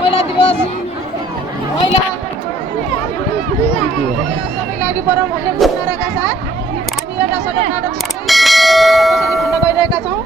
महिला दिवस महिला सबै लागि परौँ भन्ने नाराका साथ हामी एउटा सडक नाटक भन्न गइरहेका छौँ।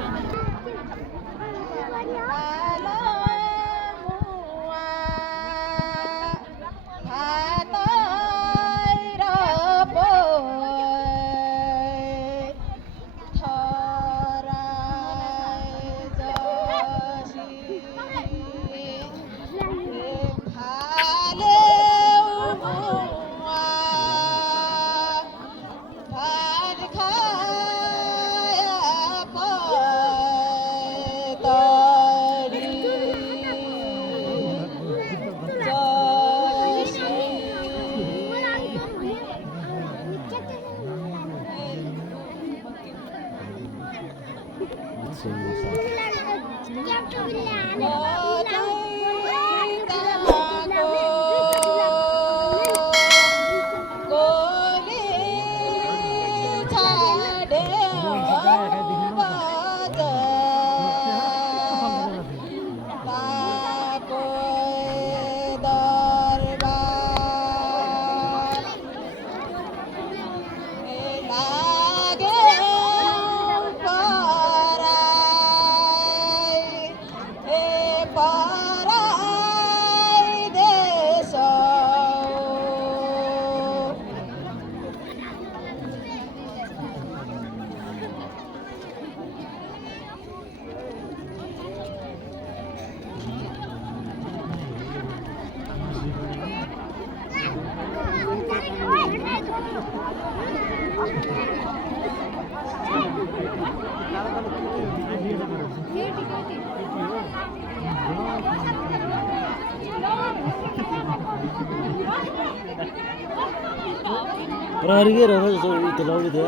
प्रहरी के रह जो तो लाउडी थियो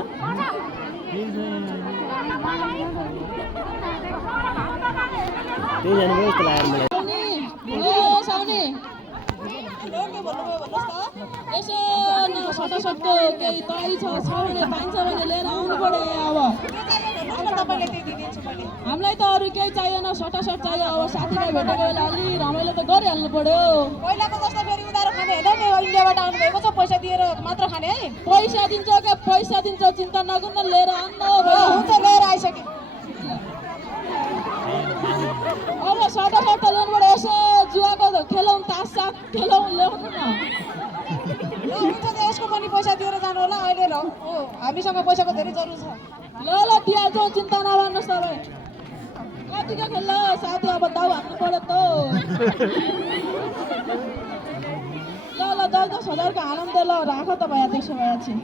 त्यही जानु भयो जस्तो लाग्यो मलाई। यसो सटो केही तै छ भने पाइन्छ भने लिएर आउनु पर्यो। अब हामीलाई त अरू केही चाहिएन, सटासट चाहियो। अब साथीलाई भेटेको बेला अलि रमाइलो त गरिहाल्नु पर्यो। पहिलाको जस्तो फेरि उधारो खाने होइन नि, इन्डियाबाट आउनुभएको छ, पैसा दिएर मात्र खाने है। पैसा दिन्छ क्या पैसा दिन्छ, चिन्ता नगर्नु, लिएर आउनु हुन्छ, लिएर आइसक्यो। अब सटासट ल्याउनुबाट यसो जुवाको खेलौँ, तास साथ खेलौँ, ल्याउनु न। हुन्छ त, यसको पनि पैसा दिएर जानु होला। अहिले हामीसँग पैसाको धेरै जरुरी छ। ल दिइहाल्छौँ, चिन्ता नगर्नुहोस् तपाईँ। कतिको खेल्छ साथी, अब दाउ हान्नु पर्यो त। ल 10,000 हालौँ त। ल राख त भए त्यसो भए चाहिँ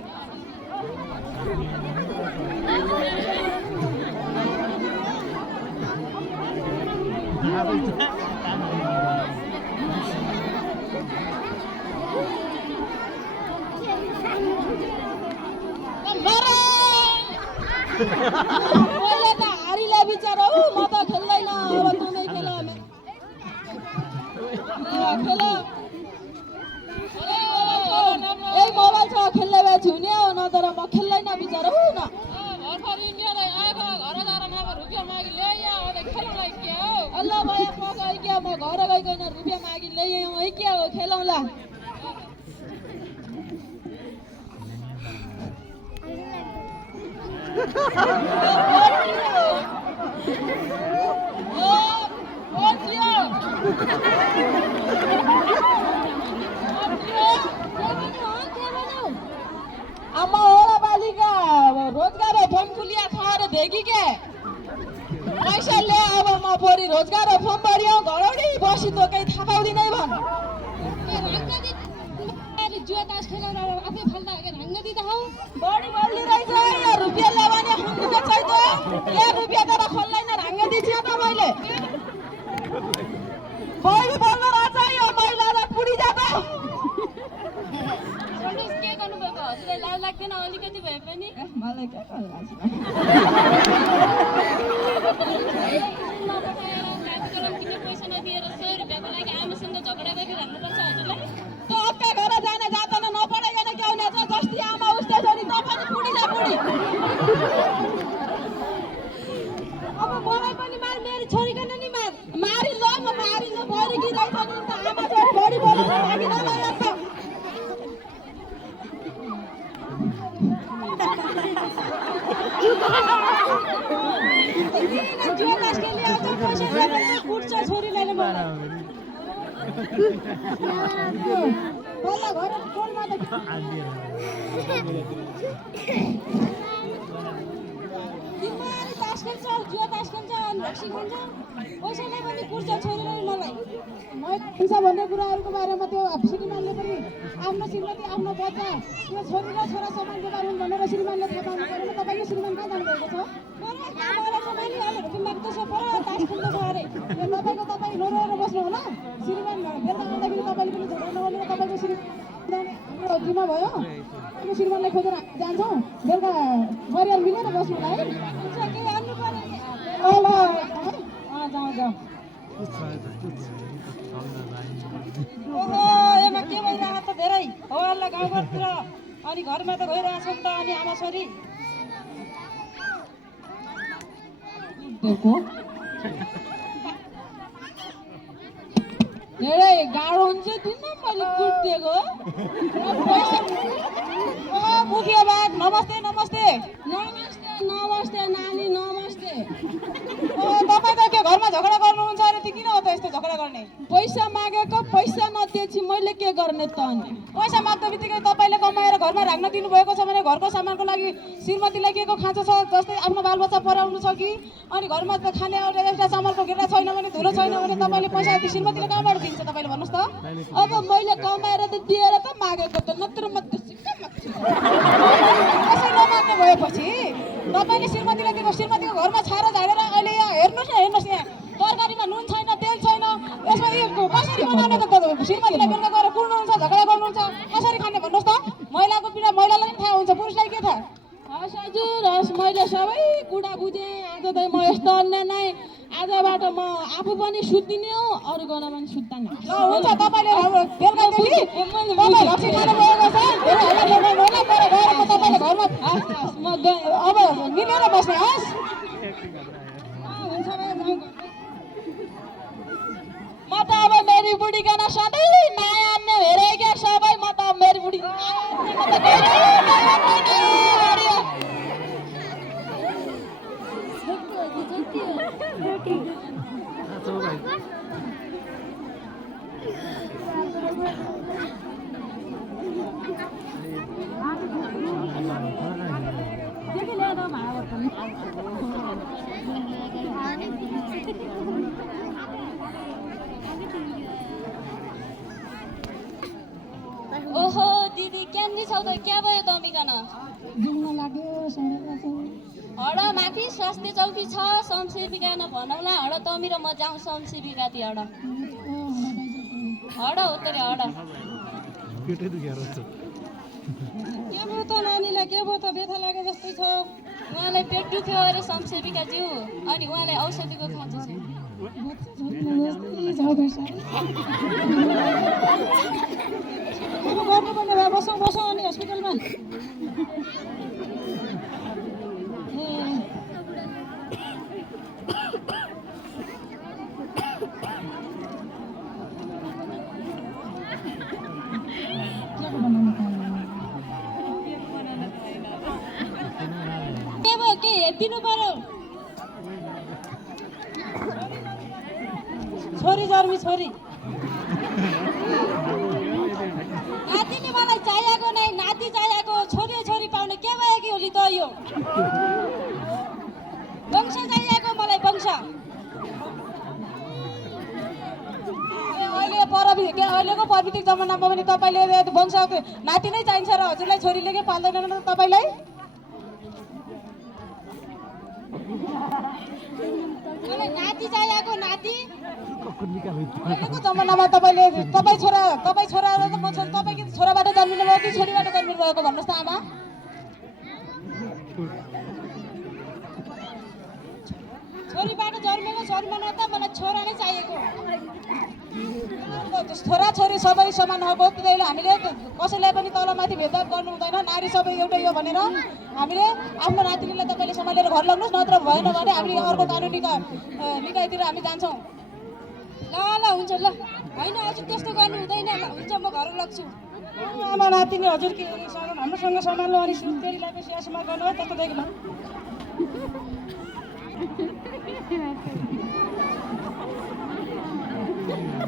मैले त हारिला बिचारा हौ, म त खेल्दैन। अब तुमै खेल, खेल। ए मोबाइल छ, खेल्ने भए छुने हो, नत्र म खेल्दैन बिचारा हौ न। अल्ल भयो, म गएँ क्या, म घर गइकन रुपियाँ मागि ल्याएँ है क्या हो, खेलौँला। आमा होला बालिका रोजगार फर्म खुलिया छ अरे देखि के पैसा ले। अब म परि रोजगार फर्म भरियो, घरौडी बसी त केही थाहा पाउँदिनै भन। जुवा तास खेलेर आफै फल्दा ढङ्ग दिँदा हौ। बढी बोल्दिरहेछ यो रुपियाँ ल्याउने हुँदैन चाहिँ त। ए रुपियाँ तर खोल्दैन, ढङ्ग दिन्छ तपाईँले। बढी बोल्नु रहेछ यो महिलालाई पुडी जाँदा। के गर्नुभएको हजुरलाई लाज लाग्दैन अलिकति भए पनि? मलाई के लाग्छ पैसा नदिएर 100 रुपियाँको लागि आमासँग झगडा गरेर हाल्नुपर्छ हजुरलाई? त अक्का घर जान जाँदैन, नपढाइकन के हुने छ? जस्तै आमा उस्तै छोरी त पनि पुडी जा पुडी। अब मलाई पनि मार, मेरो छोरीकन नि मार। मारिलो म मारिलो बढी गिराइछ नि त। बल्ल घर टोलमा त तिमीले तास खेल्छ जुवा तास खेल्छ अनि रक्सी खान्छ पैसाले पनि कुर्छ छोरीले मलाई पैसा भन्ने कुराहरूको बारेमा त्यो श्रीमानले पनि आफ्नो श्रीमती आफ्नो बच्चा त्यो छोरी र छोरा समानको बारेमा भनेर श्रीमानले थाहा पाउनु परेन तपाईँको श्रीमान कहाँ जानुभएको छ तपाईँ नरोएर बस्नु होला श्रीमान बेलुका आउँदाखेरि तपाईँले पनि झगडा नगरेर तपाईँको श्रीमान हाम्रो जिम्मा भयो त्यो श्रीमानलाई खोजेर जान्छौँ बेलुका परिवार मिलेर बस्नु होला है के गर्नु पर्यो जाउँ जाउँ ओहो एमा के भइरहेको त धेरै हो हल्ला गाउँघरतिर अनि घरमा त गइरहेको छौँ त अनि आमा छोरी धेरै गाह्रो हुन्छ दिन मैले कुटिदिएको मुखियाबाद नमस्ते नमस्ते नमस्ते नमस्ते नानी नमस्ते तपाईँ त के घरमा झगडा गर्नुहुन्छ अरे त्यो किन हो त यस्तो झगडा गर्ने पैसा मागेको पैसा नदिएपछि मैले के गर्ने त अनि पैसा माग्दा बित्तिकै तपाईँले कमाएर घरमा राख्न दिनुभएको छ भने घरको सामानको लागि श्रीमतीलाई के को खाँचो छ जस्तै आफ्नो बालबच्चा पढाउनु छ कि अनि घरमा त खाने एउटा चामलको घेरा छैन भने धुलो छैन भने तपाईँले पैसा श्रीमतीले कहाँबाट दिन्छ तपाईँले भन्नुहोस् त अब मैले कमाएर त दिएर त मागेको त नत्र म कसै नमाग्ने भएपछि तपाईँले श्रीमतीलाई दिएको श्रीमतीको घरमा छाएर झारेर अहिले यहाँ हेर्नुहोस् यहाँ तरकारीमा नुन छैन तेल छैन यसमा यो कसरी बनाउने त श्रीमतीलाई बेलुका गएर कुर्नुहुन्छ झगडा गर्नुहुन्छ कसरी खाने भन्नुहोस् त महिलाको पीडा महिलालाई पनि थाहा हुन्छ पुरुषलाई के थाहा हस् हजुर हस् मैले सबै कुरा बुझेँ आज त म यस्तो अन्य नै आजबाट म आफू पनि सुत्दिने हो अरू गर्न पनि सुत्दैन हुन्छ तपाईँले बेलुकादेखि तपाईँ रक्सी खानु भएको छ तपाईँले घरमा अब मिलेर बस्ने हस् हुन्छ म त अब मेरी बुढीकन सधैँ माया अन्य हेरे क्या सबै म त मेरी बुढी ओहो दिदी क्यान्डी छौ त क्या भयो त अमिकन जिउन लाग्यो हड माथि स्वास्थ्य चौकी छ समसेविका नभनौला हड तमी र म जाउँ समसेविका ती हड हड हो त रे हड के भयो त नानीलाई के भयो त व्यथा लागे जस्तै छ उहाँलाई पेट दुख्यो अरे समसेविका ज्यू अनि उहाँलाई औषधिको खाँचो छ गर्नुपर्ने भए बसौँ बसौँ अनि हस्पिटलमा के भयो के हेरिदिनु पर्यो छोरी जर्मी छोरी नाति नि मलाई चाहिएको नै नाति चाहिएको छोरी छोरी पाउने के भयो कि होली त यो वंश चाहिएको मलाई वंश अहिलेको प्रविधिक जमानामा पनि तपाईँले वंश नाति नै चाहिन्छ र हजुरलाई छोरीले के पाल्दैन तपाईँलाई मलाई नाति चाहिएको नाति अहिलेको जमानामा तपाईँ छोरा र त म तपाईँको छोराबाट जन्मिनु भयो कि छोरीबाट जन्मिनु भएको भन्नुहोस् त आमा छोरीबाट जन्मेको छोरीमा न त मलाई छोरा नै चाहिएको छोरा छोरी सबै समान हो त्यसैले हामीले कसैलाई पनि तलमाथि भेदभाव गर्नु हुँदैन नारी सबै एउटै हो भनेर हामीले आफ्नो नातिनीलाई तपाईँले सम्हालेर घर लाग्नुहोस् नत्र भएन भने हामीले अर्को कानुनी निकायतिर हामी जान्छौँ ल ल हुन्छ ल होइन हजुर त्यस्तो गर्नु हुँदैन ल हुन्छ म घर लाग्छु आमा नातिनी हजुर के हाम्रोसँग सम्हाल्नु अनि सुत्केरीलाई पनि सेवा गर्नु है त्यस्तो देख्नु हेलो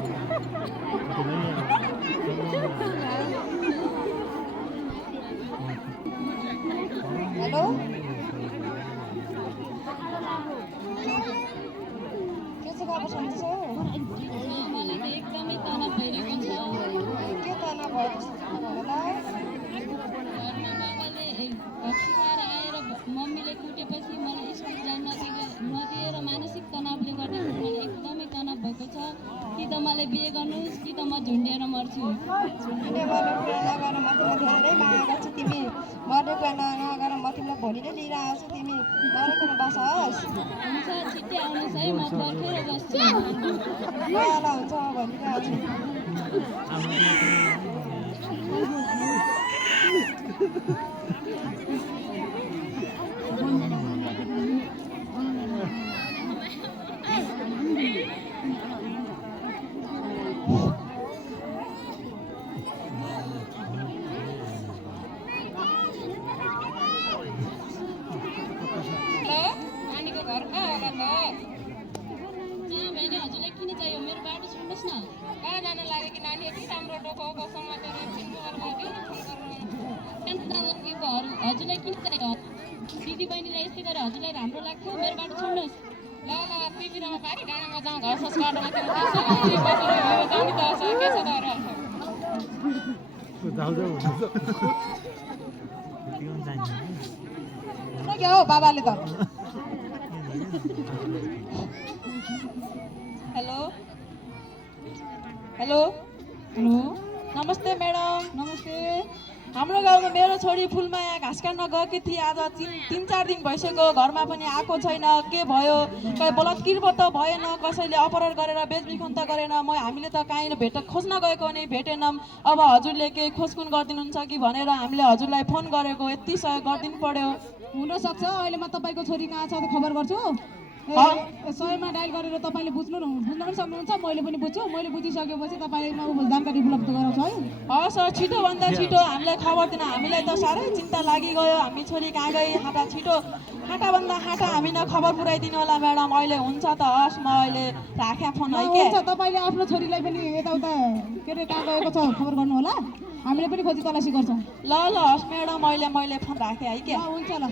के छ खबर सन्चै छ मलाई त एकदमै तनाव भइरहेको छ। के तनाव भयो होला घरमा बाबाले भक्सी खाएर आएर मम्मीले कुटेपछि मलाई स्कुल जान नदिएर मानसिक तनावले गर्दा मलाई एकदमै तनाव भएको छ। कि त मलाई बिहे गर्नुहोस् कि त म झुन्डेर मर्छु। झुन्डिने गर्ने कुरा नगर, म तिमीलाई धेरै माया गर्छु। तिमी मर्ने कुरा नगर, म तिमीलाई भोलि नै लिएर आउँछु। तिमी नरकन बसोस्। हुन्छ, छिट्टै आउनुहोस् है, म पर्खेर बस्छु। ल हुन्छ, भोलि आउँछु। नानीको घर कहाँ होला त? बहिनी, हजुरलाई किन चाहियो? मेरो बाटो छोड्नुहोस् न। कहाँ जान लाग्यो कि नानी? यति राम्रो डोको समातेर हजुरलाई किन चाहियो? दिदी बहिनीलाई यस्तै गरेर हजुरलाई राम्रो लाग्थ्यो? मेरो बाटो छोड्नुहोस्। ल पिपिरामा पारी डाँडामा जाउँ, घर सस्काटोमा के छ त के हो बाबाले त? हेलो हेलो हेलो, नमस्ते म्याडम। नमस्ते। हाम्रो गाउँमा मेरो छोरी फुलमाया घाँस काट्न गएकी थिए। आज 3-4 दिन भइसक्यो, घरमा पनि आएको छैन। के भयो? कहीँ बलात्कार त भएन, कसैले अपहरण गरेर बेचबिखन त गरेन। हामीले त काहीँ खोज्न गएको नि भेटेनौँ। अब हजुरले केही खोजखुन गरिदिनुहुन्छ कि भनेर हामीले हजुरलाई फोन गरेको। यति सहयोग गरिदिनु पर्यो। हुनसक्छ अहिले म तपाईँको छोरी कहाँ छ खबर गर्छु। 100मा डायल गरेर तपाईँले बुझ्नु पनि सक्नुहुन्छ, मैले पनि बुझ्छु। मैले बुझिसकेपछि तपाईँले म जानकारी उपलब्ध गराउँछु है। हस् सर, छिटोभन्दा छिटो हामीलाई खबर दिन। हामीलाई त साह्रै चिन्ता लागिगयो। हामी छोरी कहाँ गई? छिटो हाटाभन्दा हाटा हामीलाई खबर पुऱ्याइदिनु होला म्याडम। अहिले हुन्छ त, हस् म अहिले राखेँ फोन है के। हुन्छ, तपाईँले आफ्नो छोरीलाई पनि यताउता के अरे कहाँ गएको छ खबर गर्नु होला। हामीले पनि खोजी तलासी गर्छौँ। ल हस् म्याडम, मैले फोन राखेँ है के। हुन्छ ल।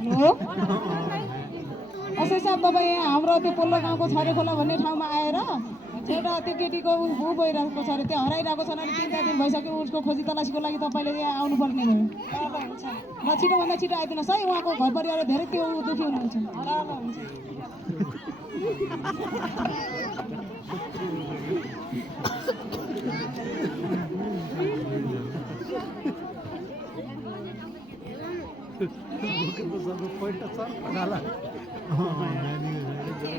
हेलो, असै साहब, तपाईँ यहाँ हाम्रो त्यो पल्लो गाउँको छरे खोला भन्ने ठाउँमा आएर एउटा त्यो केटीको ऊ भइरहेको छ अरे, त्यो हराइरहेको छ अनि 3-4 दिन भइसक्यो। उसको खोजी तलासीको लागि तपाईँले यहाँ आउनुपर्ने भयो। ल छिटोभन्दा छिटो आइदिनुहोस् है। उहाँको घर परिवार धेरै त्यो दुःखी हुनुहुन्छ।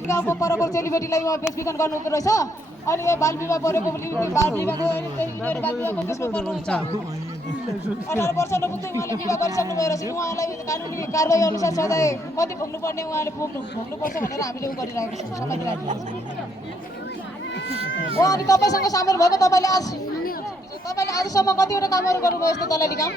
गाउँको परको चेलीबेटीलाई उहाँ बेचबिखन गर्नुहुँदो रहेछ। अनि यो बाल विवाह गरेको बाल विवाहको त्यसमा पर्नुहुन्छ। 18 वर्ष नपुग्दै उहाँले विवाह गरिसक्नु भयो रहेछ। उहाँलाई कानुनी कारवाही अनुसार सजाय कति भोग्नुपर्ने उहाँले भोग्नुपर्छ भनेर हामीले उ गरिरहेको छौँ, सम्हालिरहेको छौँ। उहाँ अनि तपाईँसँग सामेल भएको तपाईँले आजसम्म कतिवटा कामहरू गर्नुभयो यस्तो दलाली काम?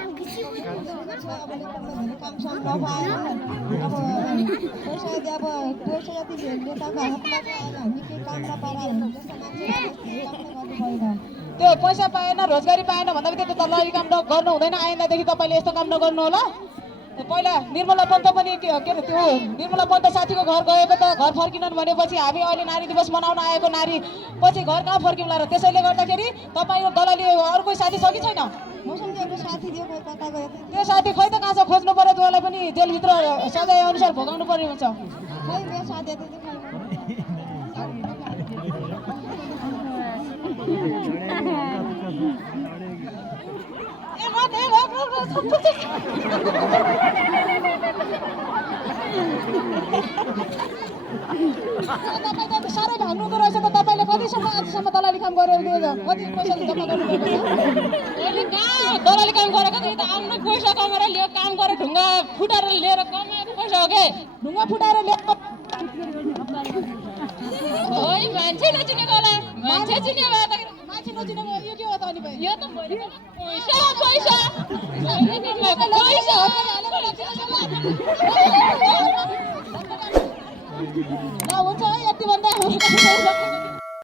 त्यो पैसा पाएन, रोजगारी पाएन भन्दा पनि त्यो दलाली काम गर्नु हुँदैन। आइन्दादेखि तपाईँले यस्तो काम नगर्नु होला। पहिला निर्मला पन्त पनि के अरे त्यो निर्मला पन्त साथीको घर गएको त घर फर्किनन् भनेपछि हामी अहिले नारी दिवस मनाउन आएको नारी पछि घर कहाँ फर्किउँला र? त्यसैले गर्दाखेरि तपाईँको दलाली अरू कोही साथी छ कि छैन? त्यो साथी खै त कहाँ छ? खोज्नु पर्यो। त्यसलाई पनि जेलभित्र सजाय अनुसार भोगाउनु पर्ने हुन्छ। तपाईँ त साह्रै भाग्नुको रहेछ त तपाईँले कतिसम्म आजसम्म दलाली काम गरेर कति पैसा जम्मा गर्नुभएको छ अहिले कहाँ दलाली काम गरेको त यो त आफ्नो पैसा कमाएर लियो काम गरेर ढुङ्गा फुटाएर लिएर कमाएको पैसा हो के ढुङ्गा फुटाएर ल्याएको ओइ मान्छे नचिनेको होला मान्छे चिन्यो भए त मान्छे नचिनेको यो के हो त अनि भाइ यो त पैसा पैसा पैसा हुन्छ है यति भन्दा